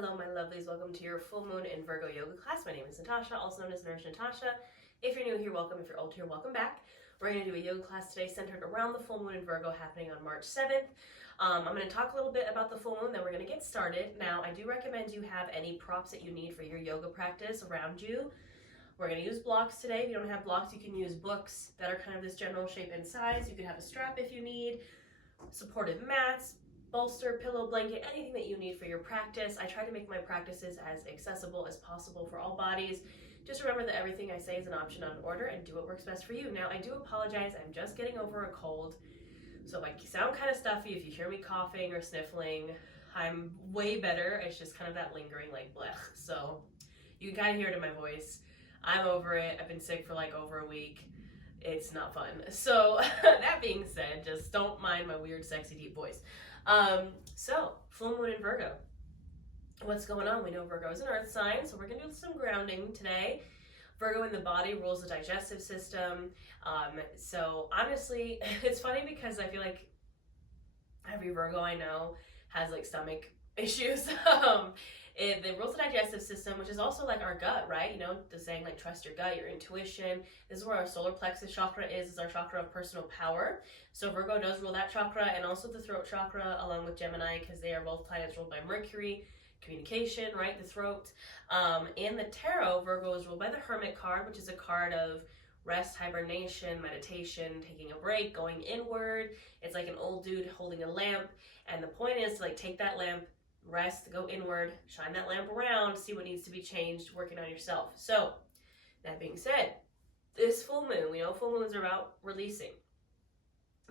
Hello, my lovelies. Welcome to your full moon in Virgo yoga class. My name is Natasha, also known as Nurse Natasha. If you're new here, welcome. If you're old here, welcome back. We're going to do a yoga class today centered around the full moon in Virgo happening on March 7th. I'm going to talk a little bit about the full moon, then we're going to get started. Now, I do recommend you have any props that you need for your yoga practice around you. We're going to use blocks today. If you don't have blocks, you can use books that are kind of this general shape and size. You can have a strap if you need, supportive mats, bolster, pillow, blanket, anything that you need for your practice. I try to make my practices as accessible as possible for all bodies. Just remember that everything I say is an option on order, and do what works best for you. Now, I do apologize. I'm just getting over a cold. So if I sound kind of stuffy, if you hear me coughing or sniffling, I'm way better. It's just kind of that lingering like blech. So you can kind of hear it in my voice. I'm over it. I've been sick for like over a week. It's not fun. So that being said, just don't mind my weird, sexy, deep voice. So full moon in Virgo. What's going on? We know Virgo is an earth sign, so we're going to do some grounding today. Virgo in the body rules the digestive system. So honestly, it's funny because I feel like every Virgo I know has like stomach issues. It rules the digestive system, which is also like our gut, right? You know, the saying like trust your gut, your intuition. This is where our solar plexus chakra is our chakra of personal power. So Virgo does rule that chakra, and also the throat chakra along with Gemini, because they are both planets ruled by Mercury. Communication, right? The throat. In the tarot, Virgo is ruled by the Hermit card, which is a card of rest, hibernation, meditation, taking a break, going inward. It's like an old dude holding a lamp, and the point is to like take that lamp, rest, go inward, shine that lamp around, see what needs to be changed, working on yourself. So that being said, this full moon, we know full moons are about releasing.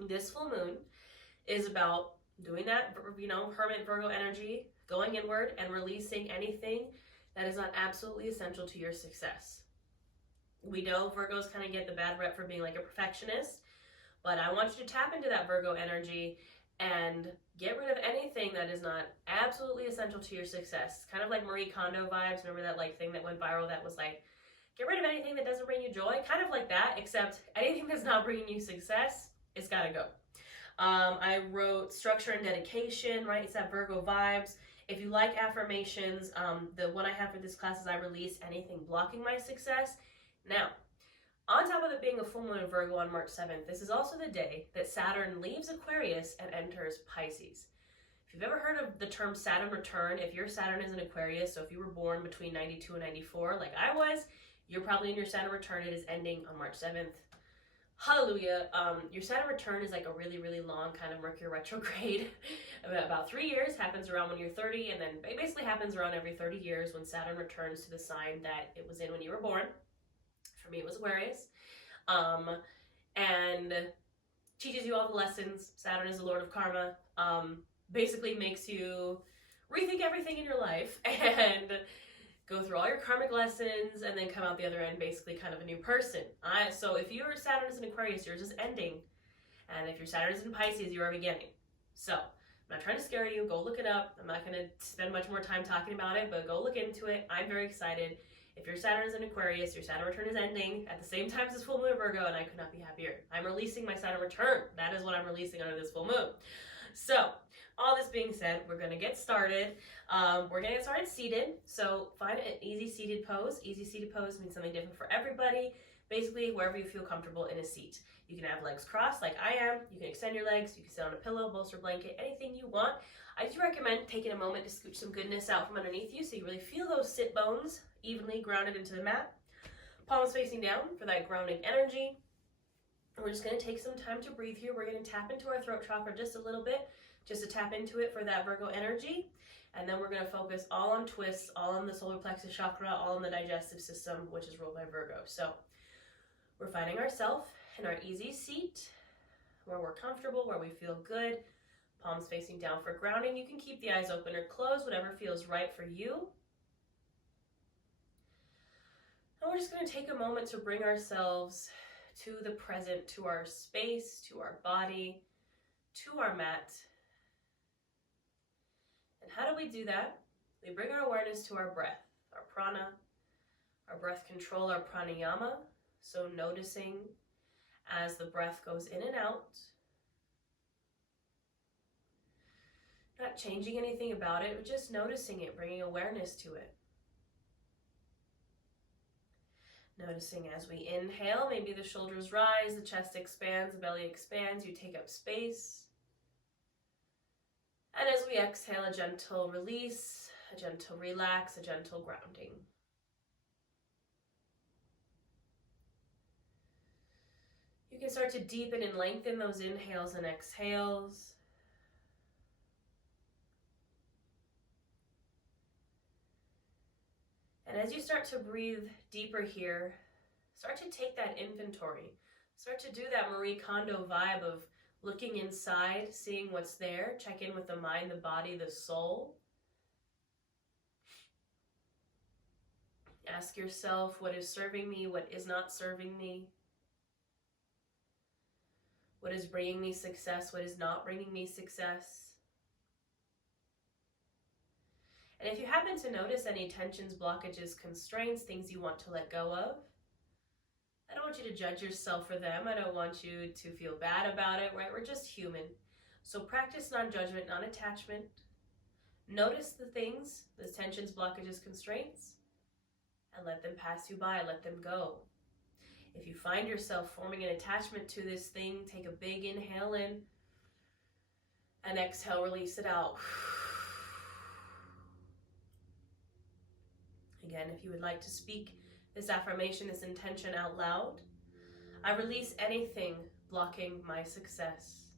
This full moon is about doing that, you know, Hermit Virgo energy, going inward and releasing anything that is not absolutely essential to your success. We know Virgos kind of get the bad rep for being like a perfectionist, but I want you to tap into that Virgo energy and get rid of anything that is not absolutely essential to your success. Kind of like Marie Kondo vibes. Remember that like thing that went viral that was like, get rid of anything that doesn't bring you joy? Kind of like that, except anything that's not bringing you success, it's gotta go. I wrote structure and dedication, right? It's that Virgo vibes. If you like affirmations, the one I have for this class is I release anything blocking my success. Now, on top of it being a full moon in Virgo on March 7th, this is also the day that Saturn leaves Aquarius and enters Pisces. If you've ever heard of the term Saturn return, if your Saturn is in Aquarius, so if you were born between 92 and 94, like I was, you're probably in your Saturn return. It is ending on March 7th. Hallelujah. Your Saturn return is like a really, really long kind of Mercury retrograde. About 3 years, happens around when you're 30, and then it basically happens around every 30 years when Saturn returns to the sign that it was in when you were born. For me, it was Aquarius. And teaches you all the lessons. Saturn is the Lord of Karma. Basically makes you rethink everything in your life and go through all your karmic lessons and then come out the other end basically kind of a new person. So if your Saturn is in Aquarius, yours is ending. And if your Saturn is in Pisces, you are beginning. So I'm not trying to scare you. Go look it up. I'm not going to spend much more time talking about it, but go look into it. I'm very excited. If your Saturn is in Aquarius, your Saturn return is ending at the same time as full moon Virgo, and I could not be happier. I'm releasing my Saturn return. That is what I'm releasing under this full moon. So all this being said, we're going to get started. We're going to get started seated. So find an easy seated pose. Easy seated pose means something different for everybody. Basically, wherever you feel comfortable in a seat. You can have legs crossed like I am. You can extend your legs. You can sit on a pillow, bolster, blanket, anything you want. I do recommend taking a moment to scooch some goodness out from underneath you so you really feel those sit bones evenly grounded into the mat. Palms facing down for that grounding energy. We're just going to take some time to breathe here. We're going to tap into our throat chakra just a little bit, just to tap into it for that Virgo energy. And then we're going to focus all on twists, all on the solar plexus chakra, all on the digestive system, which is ruled by Virgo. So we're finding ourselves in our easy seat where we're comfortable, where we feel good. Palms facing down for grounding. You can keep the eyes open or closed, whatever feels right for you. And we're just going to take a moment to bring ourselves to the present, to our space, to our body, to our mat. And how do we do that? We bring our awareness to our breath, our prana, our breath control, our pranayama. So noticing as the breath goes in and out. Not changing anything about it, but just noticing it, bringing awareness to it. Noticing as we inhale, maybe the shoulders rise, the chest expands, the belly expands, you take up space. And as we exhale, a gentle release, a gentle relax, a gentle grounding. You can start to deepen and lengthen those inhales and exhales. And as you start to breathe deeper here, start to take that inventory. Start to do that Marie Kondo vibe of looking inside, seeing what's there. Check in with the mind, the body, the soul. Ask yourself, what is serving me? What is not serving me? What is bringing me success? What is not bringing me success? And if you happen to notice any tensions, blockages, constraints, things you want to let go of, I don't want you to judge yourself for them. I don't want you to feel bad about it, right? We're just human. So practice non-judgment, non-attachment. Notice the things, the tensions, blockages, constraints, and let them pass you by, let them go. If you find yourself forming an attachment to this thing, take a big inhale in and exhale, release it out. Again, if you would like to speak this affirmation, this intention out loud, I release anything blocking my success.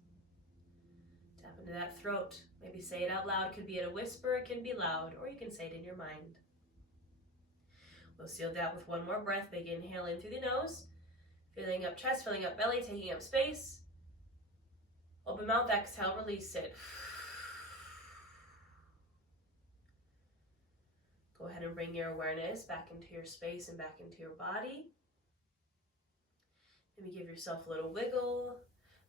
Tap into that throat. Maybe say it out loud. It could be at a whisper, it can be loud, or you can say it in your mind. We'll seal that with one more breath. Big inhale in through the nose, filling up chest, filling up belly, taking up space. Open mouth, exhale, release it. Go ahead and bring your awareness back into your space and back into your body. Maybe give yourself a little wiggle.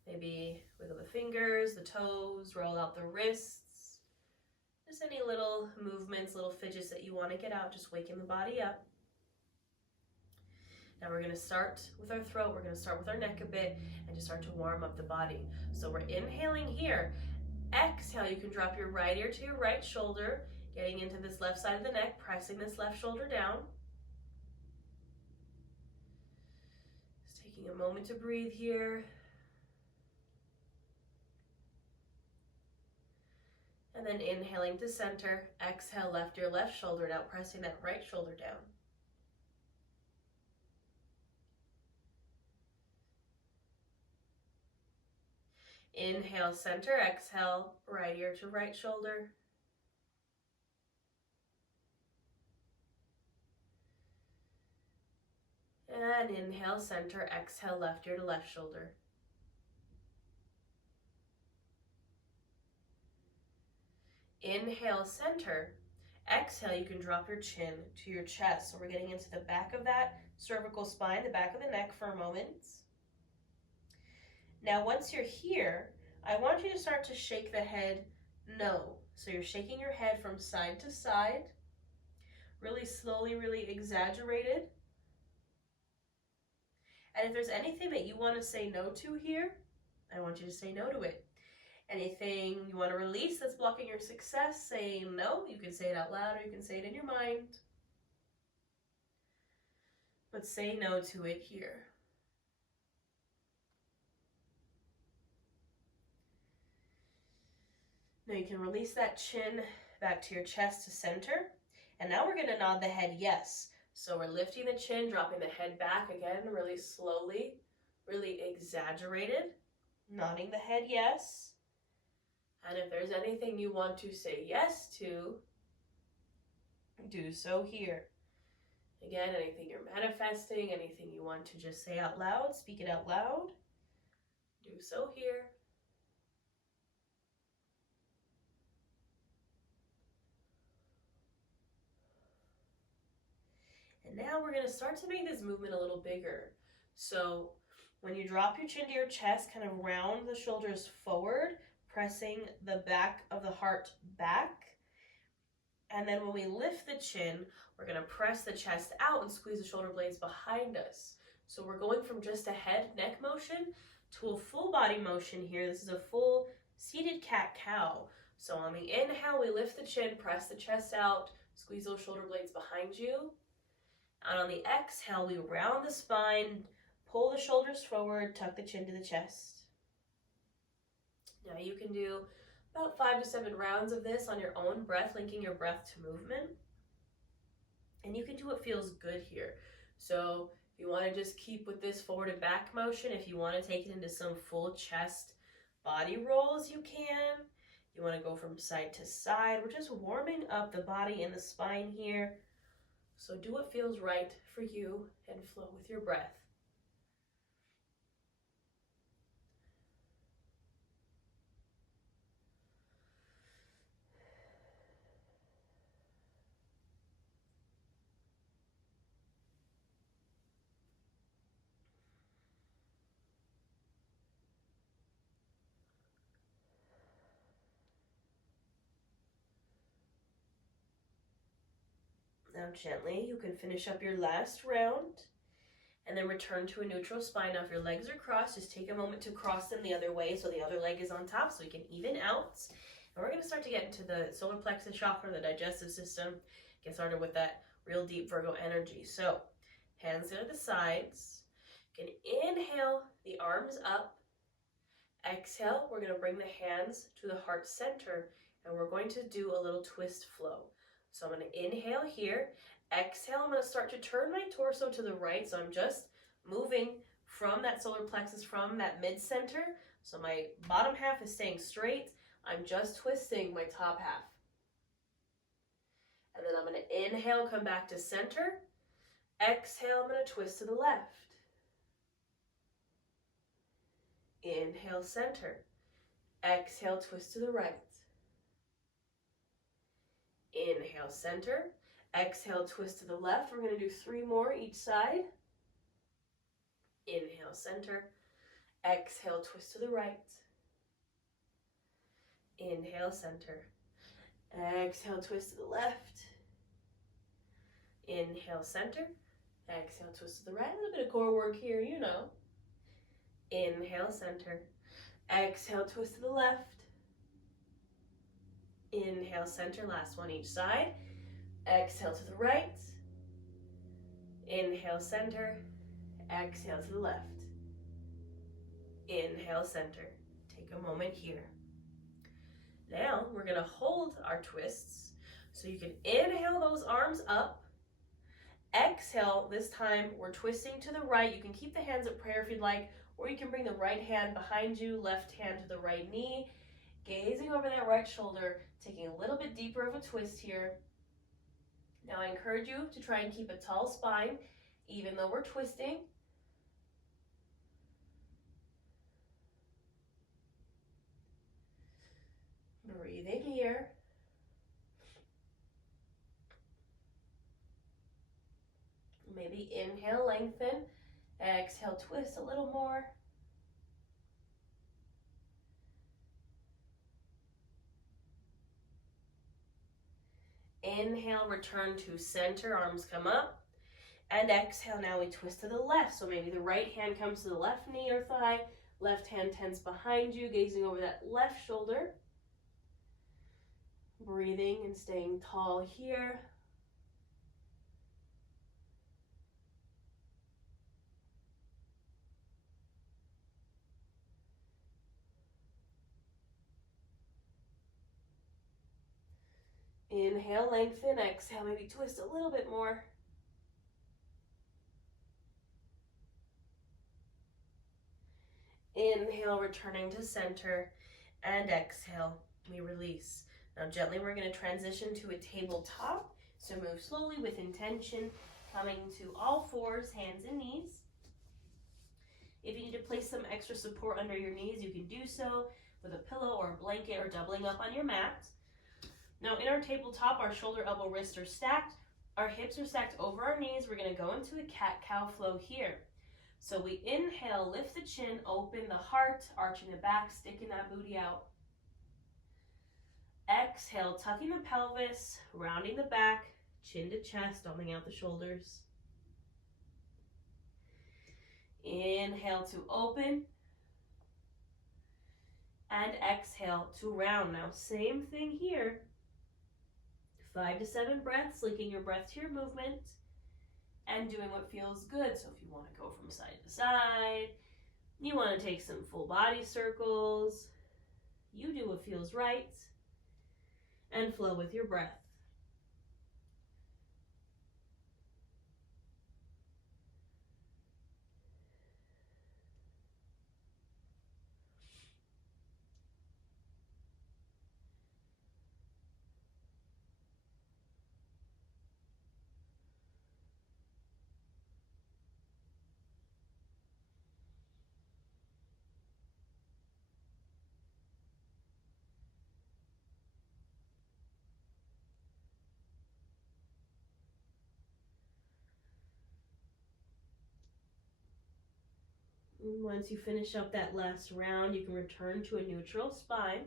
Maybe wiggle the fingers, the toes, roll out the wrists. Just any little movements, little fidgets that you want to get out, just waking the body up. Now we're going to start with our throat. We're going to start with our neck a bit and just start to warm up the body. So we're inhaling here. Exhale, you can drop your right ear to your right shoulder, getting into this left side of the neck, pressing this left shoulder down. Just taking a moment to breathe here. And then inhaling to center. Exhale, left ear, left shoulder, now pressing that right shoulder down. Inhale, center, exhale, right ear to right shoulder. And inhale, center, exhale, left ear to left shoulder. Inhale, center. Exhale, you can drop your chin to your chest. So we're getting into the back of that cervical spine, the back of the neck for a moment. Now, once you're here, I want you to start to shake the head no. So you're shaking your head from side to side, really slowly, really exaggerated. And if there's anything that you want to say no to here, I want you to say no to it. Anything you want to release that's blocking your success, say no. You can say it out loud or you can say it in your mind. But say no to it here. Now you can release that chin back to your chest to center. And now we're going to nod the head yes. So we're lifting the chin, dropping the head back again, really slowly, really exaggerated. Nodding the head yes. And if there's anything you want to say yes to, do so here. Again, anything you're manifesting, anything you want to just say out loud, speak it out loud, do so here. And now we're going to start to make this movement a little bigger. So when you drop your chin to your chest, kind of round the shoulders forward, pressing the back of the heart back. And then when we lift the chin, we're going to press the chest out and squeeze the shoulder blades behind us. So we're going from just a head neck motion to a full body motion here. This is a full seated cat-cow. So on the inhale, we lift the chin, press the chest out, squeeze those shoulder blades behind you. And on the exhale, we round the spine, pull the shoulders forward, tuck the chin to the chest. Now you can do about 5 to 7 rounds of this on your own breath, linking your breath to movement. And you can do what feels good here. So if you want to just keep with this forward and back motion, if you want to take it into some full chest body rolls, you can. You want to go from side to side. We're just warming up the body and the spine here. So do what feels right for you and flow with your breath. Now gently, you can finish up your last round and then return to a neutral spine. Now if your legs are crossed, just take a moment to cross them the other way so the other leg is on top so we can even out. And we're going to start to get into the solar plexus chakra, the digestive system, get started with that real deep Virgo energy. So hands to the sides. You can inhale the arms up. Exhale, we're going to bring the hands to the heart center and we're going to do a little twist flow. So I'm going to inhale here. Exhale, I'm going to start to turn my torso to the right. So I'm just moving from that solar plexus, from that mid-center. So my bottom half is staying straight. I'm just twisting my top half. And then I'm going to inhale, come back to center. Exhale, I'm going to twist to the left. Inhale, center. Exhale, twist to the right. Inhale, center. Exhale, twist to the left. We're going to do 3 more each side. Inhale, center. Exhale, twist to the right. Inhale, center. Exhale, twist to the left. Inhale, center. Exhale, twist to the right. A little bit of core work here, you know. Inhale, center. Exhale, twist to the left. Inhale, center. Last one each side. Exhale to the right. Inhale, center. Exhale to the left. Inhale, center. Take a moment here. Now we're going to hold our twists. So you can inhale those arms up. Exhale, this time we're twisting to the right. You can keep the hands at prayer if you'd like, or you can bring the right hand behind you, left hand to the right knee, gazing over that right shoulder, taking a little bit deeper of a twist here. Now I encourage you to try and keep a tall spine, even though we're twisting. Breathing here. Maybe inhale, lengthen. Exhale, twist a little more. Inhale, return to center, arms come up. And exhale, now we twist to the left. So maybe the right hand comes to the left knee or thigh, left hand tends behind you, gazing over that left shoulder. Breathing and staying tall here. Inhale, lengthen. Exhale, maybe twist a little bit more. Inhale, returning to center. And exhale, we release. Now gently we're going to transition to a tabletop. So move slowly with intention, coming to all fours, hands and knees. If you need to place some extra support under your knees, you can do so with a pillow or a blanket or doubling up on your mat. Now in our tabletop, our shoulder, elbow, wrists are stacked. Our hips are stacked over our knees. We're going to go into a cat-cow flow here. So we inhale, lift the chin, open the heart, arching the back, sticking that booty out. Exhale, tucking the pelvis, rounding the back, chin to chest, dumbing out the shoulders. Inhale to open. And exhale to round. Now, same thing here. 5 to 7 breaths, linking your breath to your movement and doing what feels good. So if you want to go from side to side, you want to take some full body circles, you do what feels right and flow with your breath. Once you finish up that last round, you can return to a neutral spine.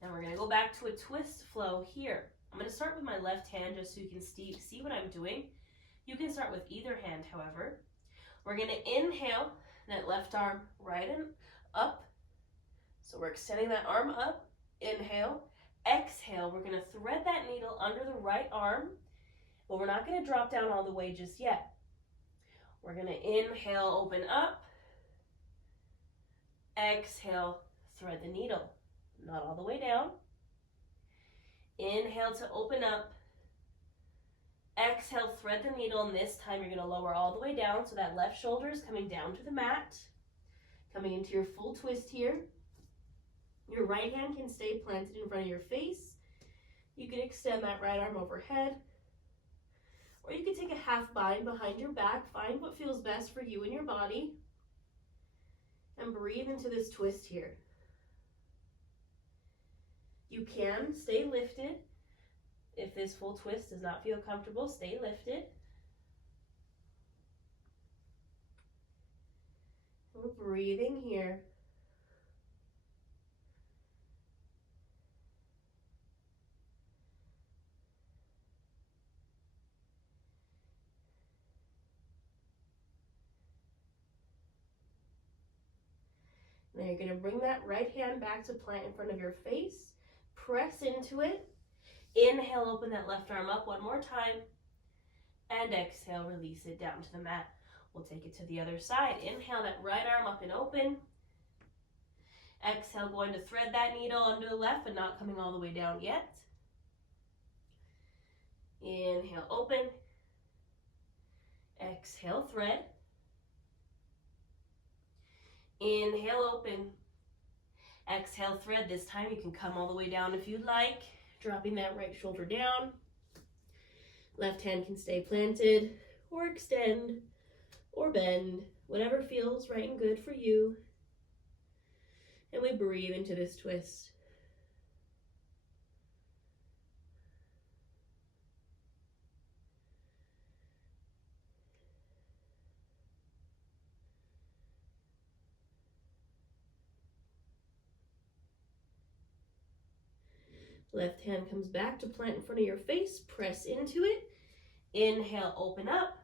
Now we're going to go back to a twist flow here. I'm going to start with my left hand just so you can see what I'm doing. You can start with either hand, however. We're going to inhale that left arm right and up. So we're extending that arm up. Inhale. Exhale. We're going to thread that needle under the right arm, but we're not going to drop down all the way just yet. We're going to inhale, open up. Exhale, thread the needle. Not all the way down. Inhale to open up. Exhale, thread the needle, and this time you're going to lower all the way down so that left shoulder is coming down to the mat. Coming into your full twist here. Your right hand can stay planted in front of your face. You can extend that right arm overhead. Or you can take a half bind behind your back. Find what feels best for you and your body. And breathe into this twist here. You can stay lifted. If this full twist does not feel comfortable, stay lifted. We're breathing here. Now you're going to bring that right hand back to plant in front of your face. Press into it. Inhale, open that left arm up one more time. And exhale, release it down to the mat. We'll take it to the other side. Inhale, that right arm up and open. Exhale, going to thread that needle under the left, but not coming all the way down yet. Inhale, open. Exhale, thread. Inhale, open. Exhale, thread. This time you can come all the way down if you'd like. Dropping that right shoulder down. Left hand can stay planted or extend or bend, whatever feels right and good for you. And we breathe into this twist. Left hand comes back to plant in front of your face. Press into it. Inhale, open up.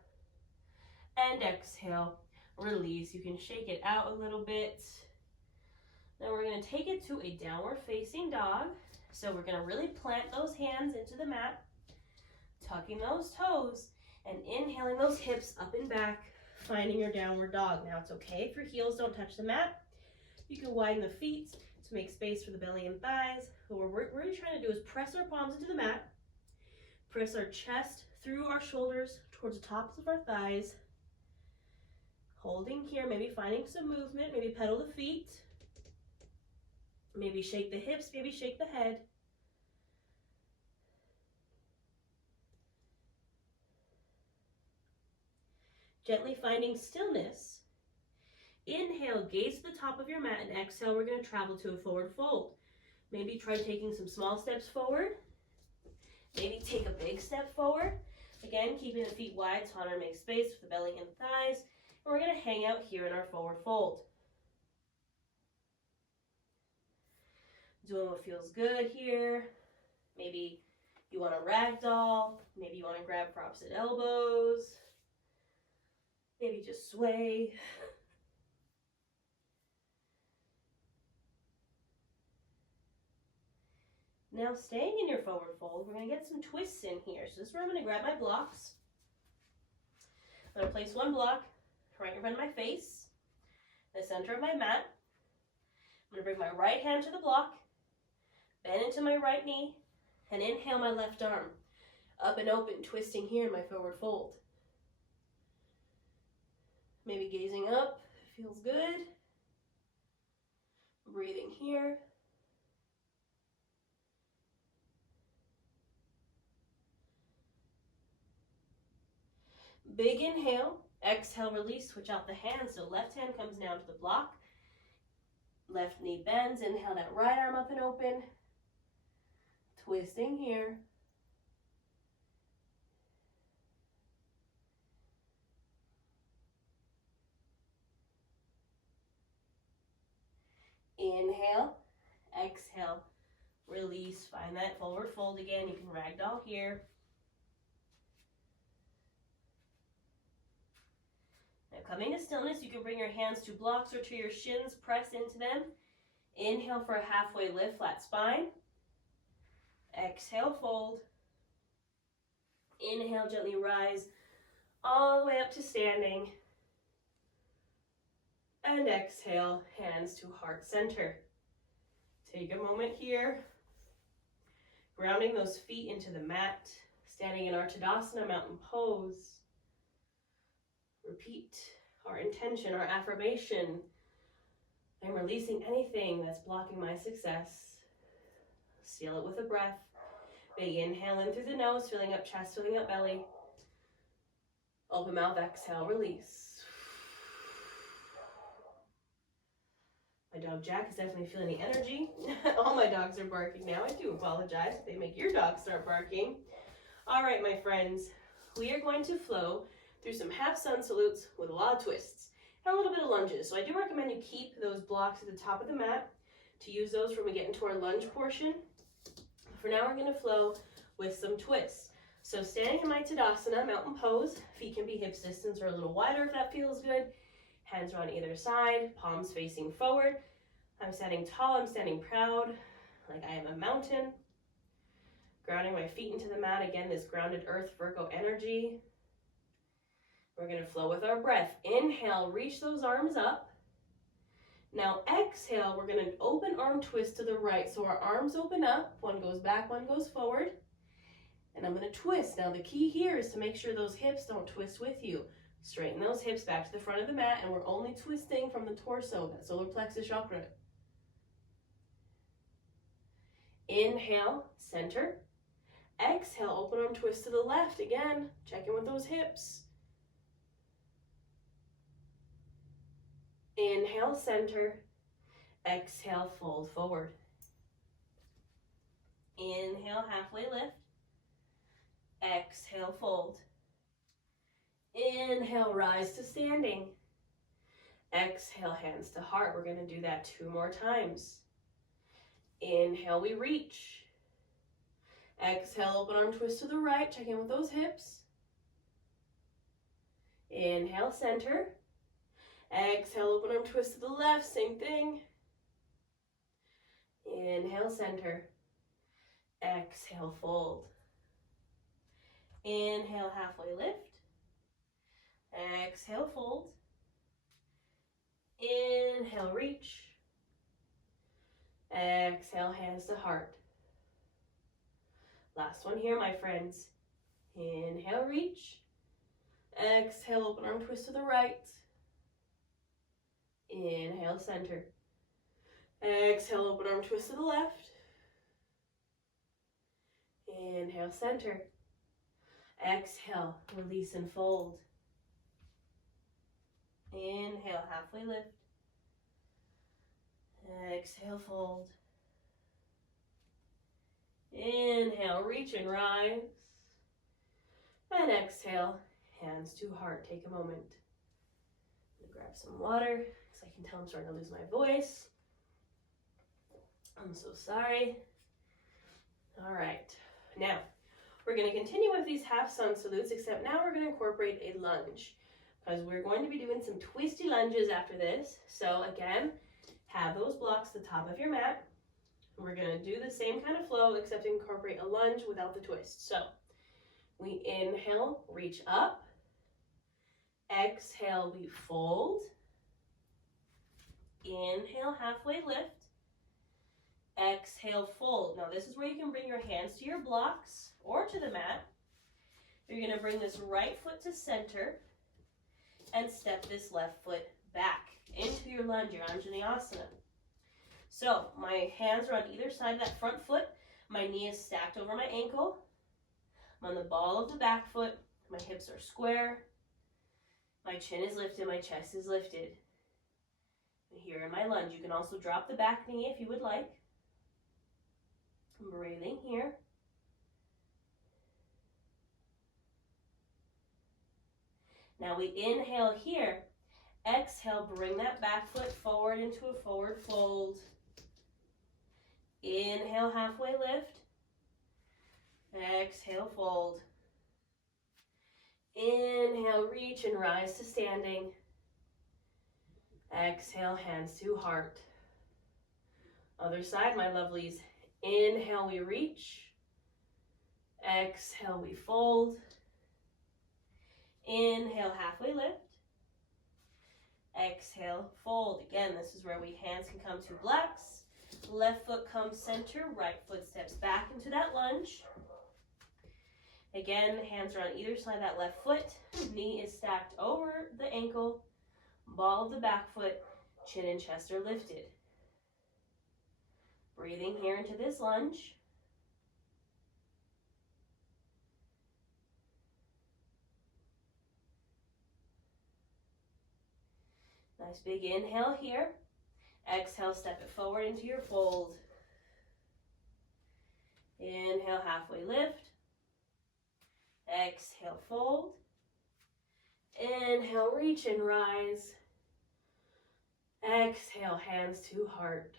And exhale, release. You can shake it out a little bit. Then we're going to take it to a downward facing dog. So we're going to really plant those hands into the mat, tucking those toes, and inhaling those hips up and back, finding your downward dog. Now it's okay if your heels don't touch the mat. You can widen the feet to make space for the belly and thighs. But what we're really trying to do is press our palms into the mat, press our chest through our shoulders towards the tops of our thighs, holding here, maybe finding some movement, maybe pedal the feet, maybe shake the hips, maybe shake the head. Gently finding stillness. Inhale, gaze to the top of your mat, and exhale, we're going to travel to a forward fold. Maybe try taking some small steps forward. Maybe take a big step forward. Again, keeping the feet wide so honor makes space for the belly and thighs. And we're going to hang out here in our forward fold. Doing what feels good here. Maybe you want to ragdoll. Maybe you want to grab for opposite elbows. Maybe just sway. Now staying in your forward fold, we're going to get some twists in here. So this is where I'm going to grab my blocks. I'm going to place one block right in front of my face, the center of my mat. I'm going to bring my right hand to the block, bend into my right knee, and inhale my left arm. Up and open, twisting here in my forward fold. Maybe gazing up, feels good. Breathing here. Big inhale, exhale, release, switch out the hands. So left hand comes down to the block. Left knee bends, inhale that right arm up and open. Twisting here. Inhale, exhale, release. Find that forward fold again. You can ragdoll here. Now coming to stillness, you can bring your hands to blocks or to your shins, press into them. Inhale for a halfway lift, flat spine. Exhale, fold. Inhale, gently rise all the way up to standing. And exhale, hands to heart center. Take a moment here, grounding those feet into the mat, standing in our Tadasana mountain pose. Repeat our intention, our affirmation. I'm releasing anything that's blocking my success. Seal it with a breath. Big inhale in through the nose, filling up chest, filling up belly. Open mouth, exhale, release. My dog Jack is definitely feeling the energy. All my dogs are barking now. I do apologize if they make your dog start barking. All right, my friends, we are going to flow through some half sun salutes with a lot of twists and a little bit of lunges. So I do recommend you keep those blocks at the top of the mat to use those when we get into our lunge portion. For now, we're going to flow with some twists. So standing in my Tadasana, mountain pose, feet can be hips distance or a little wider if that feels good. Hands are on either side, palms facing forward. I'm standing tall, I'm standing proud, like I am a mountain. Grounding my feet into the mat, again, this grounded earth, Virgo energy. We're gonna flow with our breath. Inhale, reach those arms up. Now exhale, we're gonna open arm twist to the right. So our arms open up, one goes back, one goes forward. And I'm gonna twist. Now the key here is to make sure those hips don't twist with you. Straighten those hips back to the front of the mat, and we're only twisting from the torso, that solar plexus chakra. Inhale, center. Exhale, open arm twist to the left. Again, check in with those hips. Inhale, center. Exhale, fold forward. Inhale, halfway lift. Exhale, fold. Inhale, rise to standing. Exhale, hands to heart. We're going to do that 2 more times. Inhale, we reach. Exhale, open arm twist to the right. Check in with those hips. Inhale, center. Exhale, open arm twist to the left. Same thing. Inhale, center. Exhale, fold. Inhale, halfway lift. Exhale, fold. Inhale, reach. Exhale, hands to heart. Last one here, my friends. Inhale, reach. Exhale, open arm twist to the right. Inhale, center. Exhale, open arm twist to the left. Inhale, center. Exhale, release and fold. Inhale, halfway lift. Exhale, fold. Inhale, reach and rise. And exhale, hands to heart. Take a moment. I'm gonna grab some water because I can tell I'm starting to lose my voice. I'm so sorry. All right, now we're going to continue with these half sun salutes, except now we're going to incorporate a lunge because we're going to be doing some twisty lunges after this. So again, have those blocks at the top of your mat. We're gonna do the same kind of flow, except incorporate a lunge without the twist. So we inhale, reach up. Exhale, we fold. Inhale, halfway lift. Exhale, fold. Now this is where you can bring your hands to your blocks or to the mat. You're gonna bring this right foot to center and step this left foot back into your lunge, your Anjaneyasana. So my hands are on either side of that front foot. My knee is stacked over my ankle. I'm on the ball of the back foot. My hips are square. My chin is lifted. My chest is lifted. And here in my lunge, you can also drop the back knee if you would like. I'm breathing here. Now we inhale here. Exhale, bring that back foot forward into a forward fold. Inhale, halfway lift. Exhale, fold. Inhale, reach and rise to standing. Exhale, hands to heart. Other side, my lovelies. Inhale, we reach. Exhale, we fold. Inhale, halfway lift. Exhale, fold. Again, this is where hands can come to blocks. Left foot comes center, right foot steps back into that lunge. Again, hands are on either side of that left foot. Knee is stacked over the ankle. Ball of the back foot, chin and chest are lifted. Breathing here into this lunge. Nice big inhale here. Exhale, step it forward into your fold. Inhale, halfway lift. Exhale, fold. Inhale, reach and rise. Exhale, hands to heart.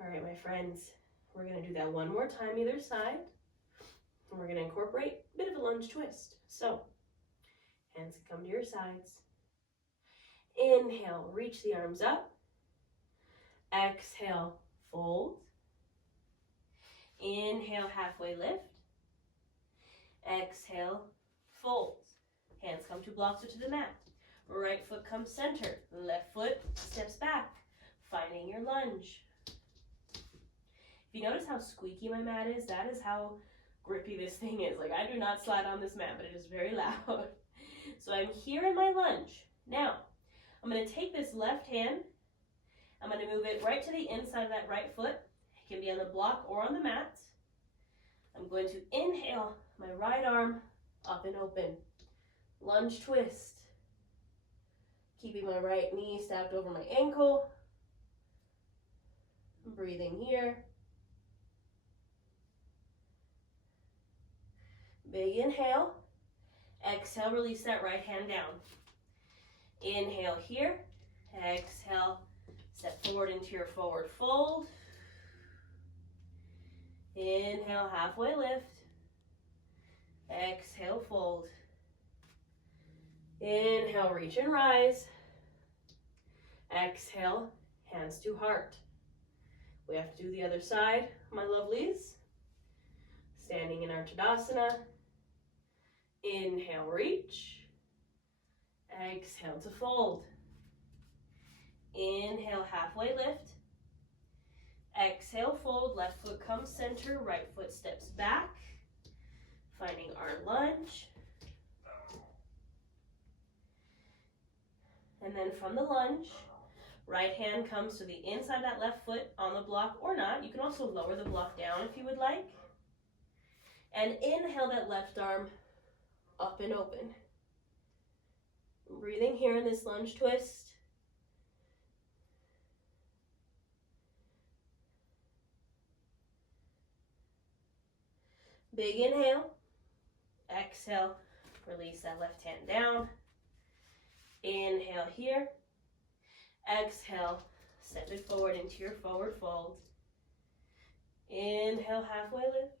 All right, my friends, we're going to do that one more time either side. And we're going to incorporate a bit of a lunge twist. So, hands come to your sides. Inhale, reach the arms up. Exhale, fold. Inhale, halfway lift. Exhale, fold. Hands come to blocks or to the mat. Right foot comes center. Left foot steps back, finding your lunge. If you notice how squeaky my mat is, that is how grippy this thing is. Like, I do not slide on this mat, but it is very loud. So I'm here in my lunge. Now, I'm going to take this left hand. I'm going to move it right to the inside of that right foot. It can be on the block or on the mat. I'm going to inhale my right arm up and open. Lunge twist. Keeping my right knee stacked over my ankle. I'm breathing here. Big inhale. Exhale, release that right hand down. Inhale here. Exhale, step forward into your forward fold. Inhale, halfway lift. Exhale, fold. Inhale, reach and rise. Exhale, hands to heart. We have to do the other side, my lovelies. Standing in our Tadasana. Inhale, reach. Exhale to fold. Inhale, halfway lift. Exhale, fold. Left foot comes center. Right foot steps back. Finding our lunge. And then from the lunge, right hand comes to the inside of that left foot on the block or not. You can also lower the block down if you would like. And inhale that left arm up and open. Breathing here in this lunge twist. Big inhale. Exhale, release that left hand down. Inhale here. Exhale, step it forward into your forward fold. Inhale, halfway lift.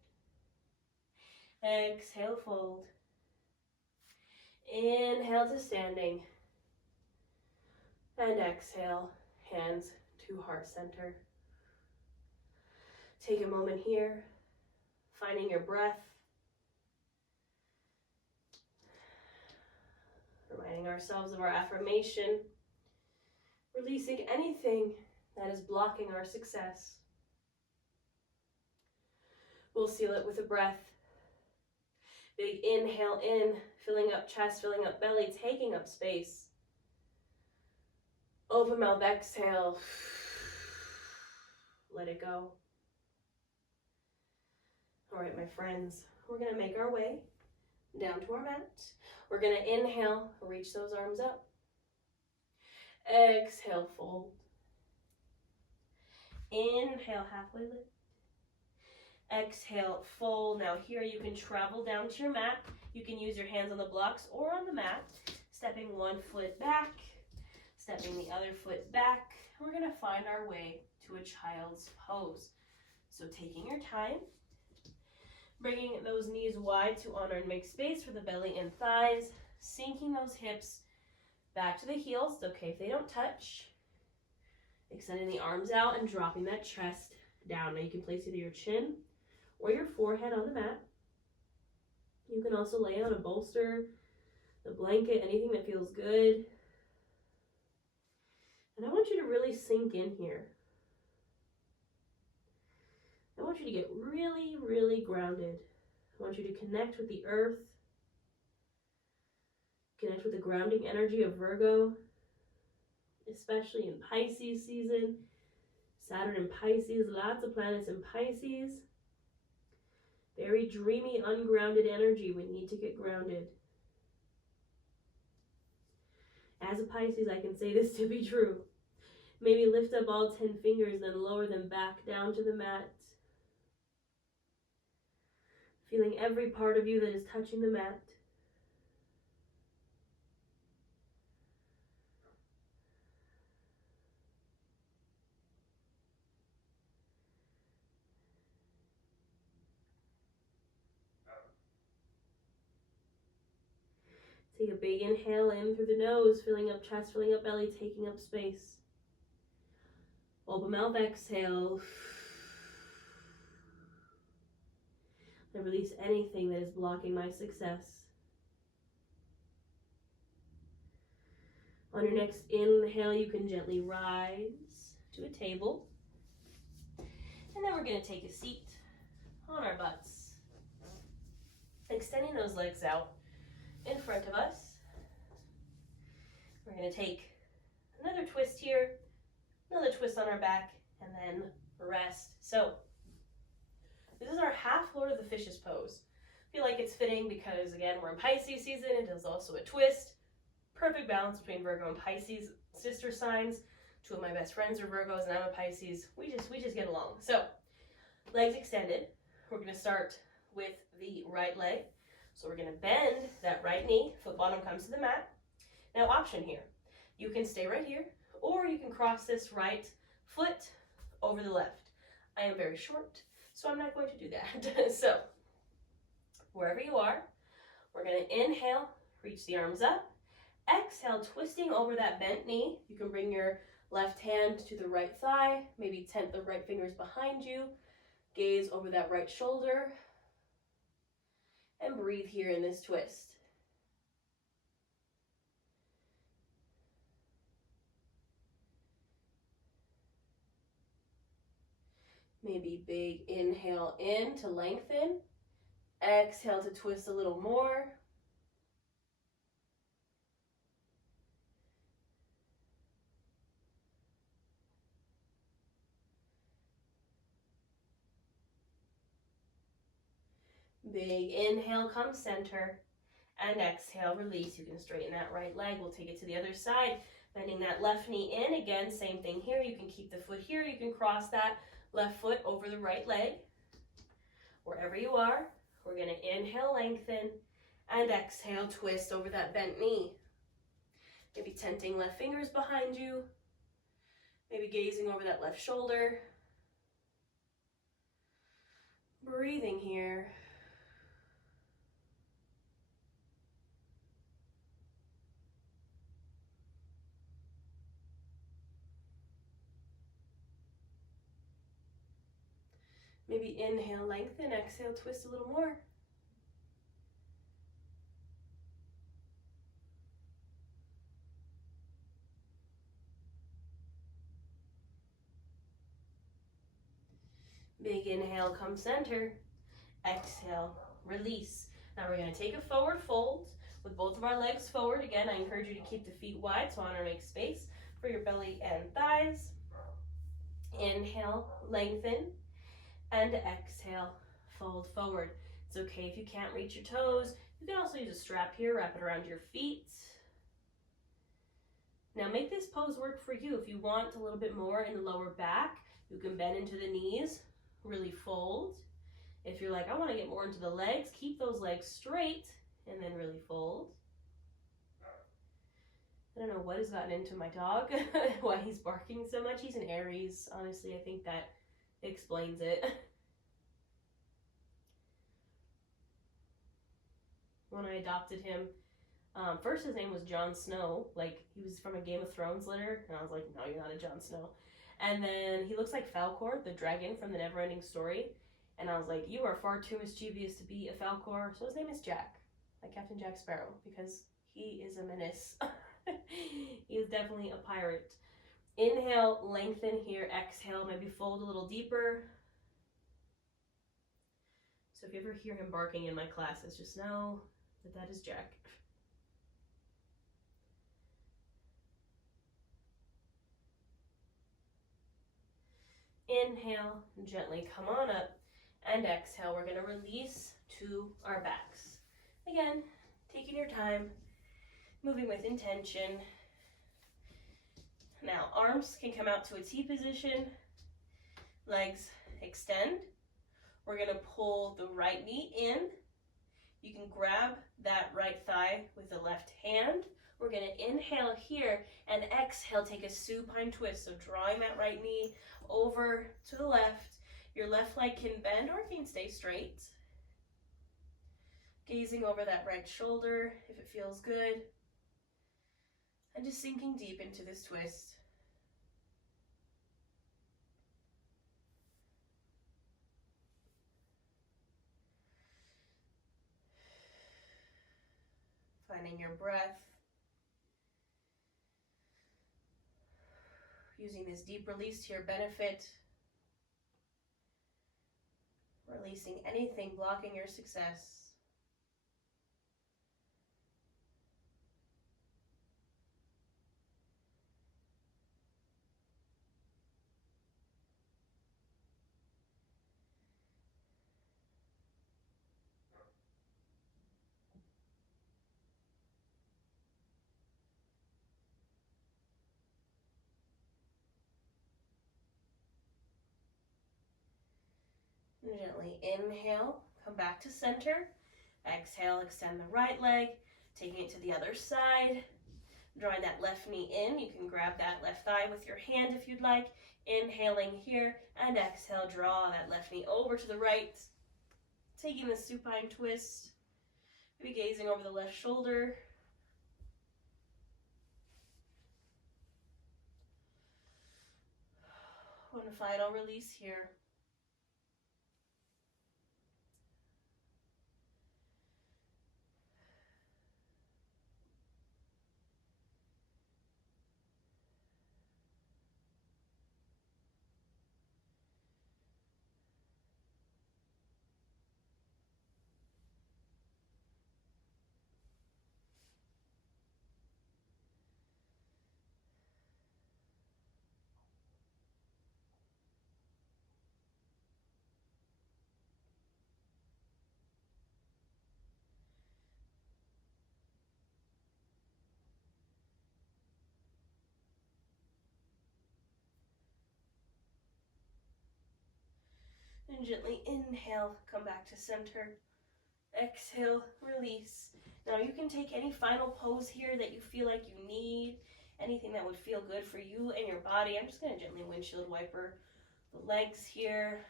Exhale, fold. Inhale to standing. And exhale, hands to heart center. Take a moment here, finding your breath, reminding ourselves of our affirmation, releasing anything that is blocking our success. We'll seal it with a breath. Big inhale in, filling up chest, filling up belly, taking up space. Open mouth, exhale. Let it go. All right, my friends, we're gonna make our way down to our mat. We're gonna inhale, reach those arms up. Exhale, fold. Inhale, halfway lift. Exhale, fold. Now here you can travel down to your mat. You can use your hands on the blocks or on the mat. Stepping one foot back, stepping the other foot back. We're gonna find our way to a child's pose. So taking your time, bringing those knees wide to honor and make space for the belly and thighs, sinking those hips back to the heels. It's okay if they don't touch. Extending the arms out and dropping that chest down. Now you can place either your chin or your forehead on the mat. You can also lay out a bolster, a blanket, anything that feels good. And I want you to really sink in here. I want you to get really, really grounded. I want you to connect with the earth, connect with the grounding energy of Virgo, especially in Pisces season. Saturn in Pisces, lots of planets in Pisces. Very dreamy, ungrounded energy. We need to get grounded. As a Pisces, I can say this to be true. Maybe lift up all 10 fingers, then lower them back down to the mat. Feeling every part of you that is touching the mat. Take a big inhale in through the nose, filling up chest, filling up belly, taking up space. Open mouth, exhale. I release anything that is blocking my success. On your next inhale, you can gently rise to a table. And then we're going to take a seat on our butts. Extending those legs out in front of us. We're going to take another twist here, another twist on our back, and then rest. So this is our half Lord of the Fishes pose. I feel like it's fitting because, again, we're in Pisces season. It is also a twist. Perfect balance between Virgo and Pisces, sister signs. Two of my best friends are Virgos, and I'm a Pisces. We just get along. So legs extended. We're going to start with the right leg. So we're going to bend that right knee, foot bottom comes to the mat. Now option here, you can stay right here, or you can cross this right foot over the left. I am very short, so I'm not going to do that. So wherever you are, we're going to inhale, reach the arms up. Exhale, twisting over that bent knee. You can bring your left hand to the right thigh, maybe tent the right fingers behind you, gaze over that right shoulder, and breathe here in this twist. Maybe big inhale in to lengthen. Exhale to twist a little more. Big inhale, come center, and exhale, release. You can straighten that right leg. We'll take it to the other side, bending that left knee in. Again, same thing here. You can keep the foot here. You can cross that left foot over the right leg. Wherever you are, we're going to inhale, lengthen, and exhale, twist over that bent knee. Maybe tenting left fingers behind you. Maybe gazing over that left shoulder. Breathing here. Maybe inhale, lengthen, exhale, twist a little more. Big inhale, come center. Exhale, release. Now we're going to take a forward fold with both of our legs forward. Again, I encourage you to keep the feet wide, so I want to make space for your belly and thighs. Inhale, lengthen, and exhale, fold forward. It's okay if you can't reach your toes. You can also use a strap here, wrap it around your feet. Now make this pose work for you. If you want a little bit more in the lower back, you can bend into the knees, really fold. If you're like, I want to get more into the legs, keep those legs straight and then really fold. I don't know what has gotten into my dog, why he's barking so much. He's an Aries. Honestly, I think that explains it. When I adopted him, first his name was Jon Snow, like he was from a Game of Thrones litter, and I was like, no, you're not a Jon Snow. And then he looks like Falkor, the dragon from the Neverending Story, and I was like, you are far too mischievous to be a Falkor, so his name is Jack, like Captain Jack Sparrow, because he is a menace. He is definitely a pirate. Inhale, lengthen here, exhale, maybe fold a little deeper. So if you ever hear him barking in my classes, just know that that is Jack. Inhale, gently come on up, and exhale. We're going to release to our backs. Again, taking your time, moving with intention. Now, arms can come out to a T position, legs extend. We're going to pull the right knee in. You can grab that right thigh with the left hand. We're going to inhale here and exhale, take a supine twist. So drawing that right knee over to the left. Your left leg can bend or it can stay straight. Gazing over that right shoulder if it feels good. And just sinking deep into this twist. Finding your breath. Using this deep release to your benefit. Releasing anything blocking your success. And gently inhale, come back to center. Exhale, extend the right leg, taking it to the other side. Drawing that left knee in, you can grab that left thigh with your hand if you'd like. Inhaling here, and exhale, draw that left knee over to the right. Taking the supine twist, maybe gazing over the left shoulder. One final release here. And gently inhale, come back to center. Exhale, release. Now you can take any final pose here that you feel like you need, anything that would feel good for you and your body. I'm just going to gently windshield wiper the legs here.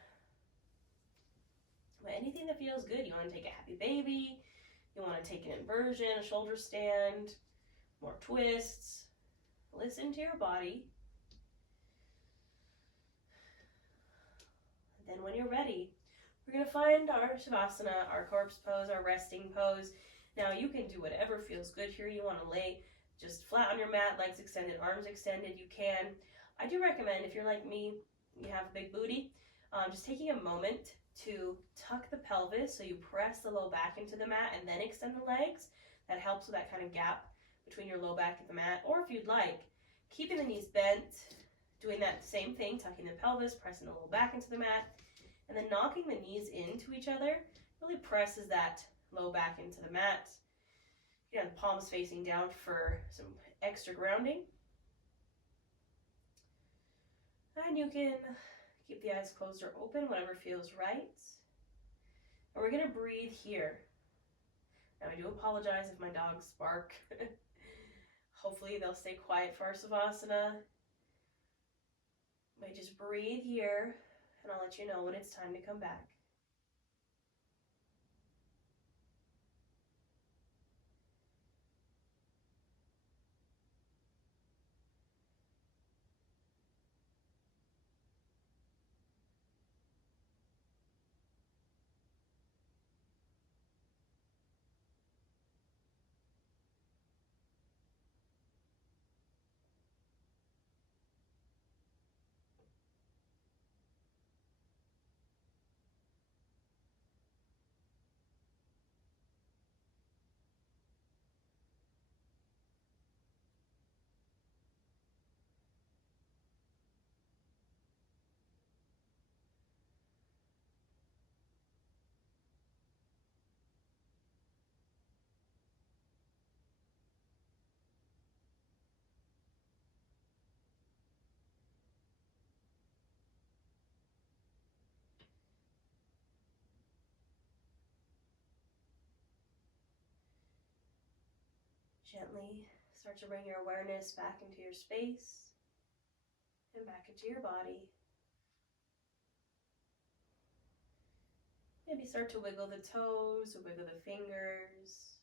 But anything that feels good. You want to take a happy baby, you want to take an inversion, a shoulder stand, more twists. Listen to your body. Then when you're ready, We're going to find our Shavasana, our corpse pose, our resting pose. Now you can do whatever feels good here. You want to lay just flat on your mat, legs extended, arms extended, you can. I do recommend, if you're like me, you have a big booty, just taking a moment to tuck the pelvis so you press the low back into the mat and then extend the legs. That helps with that kind of gap between your low back and the mat. Or if you'd like, keeping the knees bent, doing that same thing, tucking the pelvis, pressing the low back into the mat, and then knocking the knees into each other really presses that low back into the mat. You have the palms facing down for some extra grounding. And you can keep the eyes closed or open, whatever feels right. And we're going to breathe here. Now I do apologize if my dogs bark. Hopefully they'll stay quiet for our Savasana. But just breathe here, and I'll let you know when it's time to come back. Gently start to bring your awareness back into your space and back into your body. Maybe start to wiggle the toes or wiggle the fingers.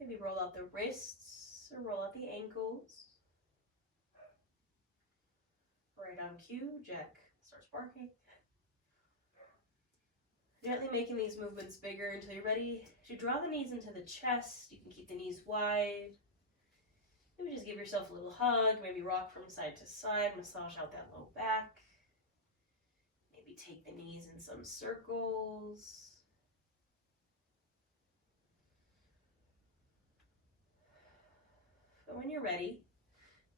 Maybe roll out the wrists or roll out the ankles. Right on cue, Jack starts barking. Gently making these movements bigger until you're ready to draw the knees into the chest. You can keep the knees wide. Maybe just give yourself a little hug. Maybe rock from side to side. Massage out that low back. Maybe take the knees in some circles. But when you're ready,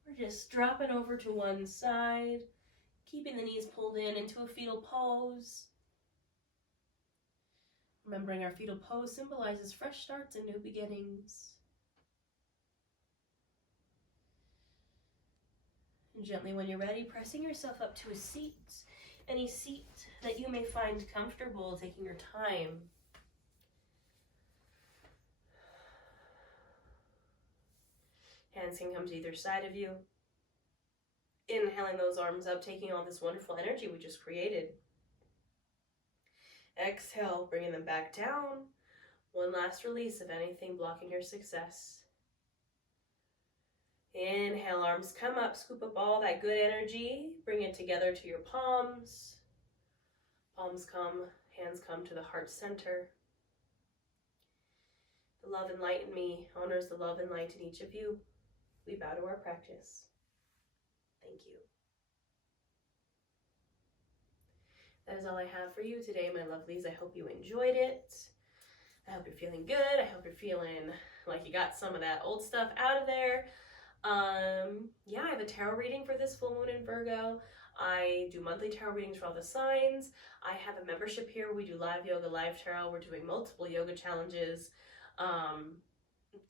we're just dropping over to one side, keeping the knees pulled in into a fetal pose. Remembering our fetal pose symbolizes fresh starts and new beginnings. And gently, when you're ready, pressing yourself up to a seat, any seat that you may find comfortable, taking your time. Hands can come to either side of you. Inhaling those arms up, taking all this wonderful energy we just created. Exhale, bringing them back down. One last release of anything blocking your success. Inhale, arms come up, scoop up all that good energy. Bring it together to your palms. Palms come, hands come to the heart center. The love and light in me honors the love and light in each of you. We bow to our practice. Thank you. That is all I have for you today, my lovelies. I hope you enjoyed it. I hope you're feeling good. I hope you're feeling like you got some of that old stuff out of there. Yeah, I have a tarot reading for this full moon in Virgo. I do monthly tarot readings for all the signs. I have a membership here where we do live yoga, live tarot. We're doing multiple yoga challenges.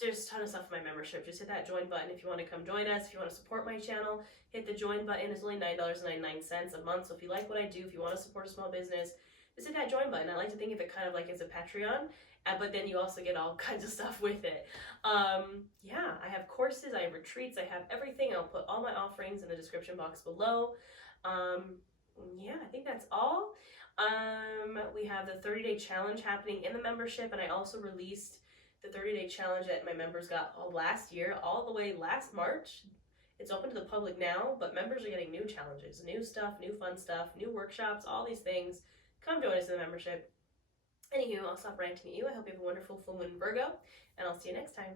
There's a ton of stuff in my membership. Just hit that join button if you want to come join us. If you want to support my channel, hit the join button. It's only $9.99 a month. So if you like what I do, if you want to support a small business, just hit that join button. I like to think of it kind of like it's a Patreon, but then you also get all kinds of stuff with it. Yeah, I have courses, I have retreats, I have everything. I'll put all my offerings in the description box below. Yeah, I think that's all. We have the 30-day challenge happening in the membership, and I also released the 30-day challenge that my members got all last year, all the way last March. It's open to the public now, but members are getting new challenges, new stuff, new fun stuff, new workshops, all these things. Come join us in the membership. Anywho, I'll stop ranting at you. I hope you have a wonderful full moon in Virgo, and I'll see you next time.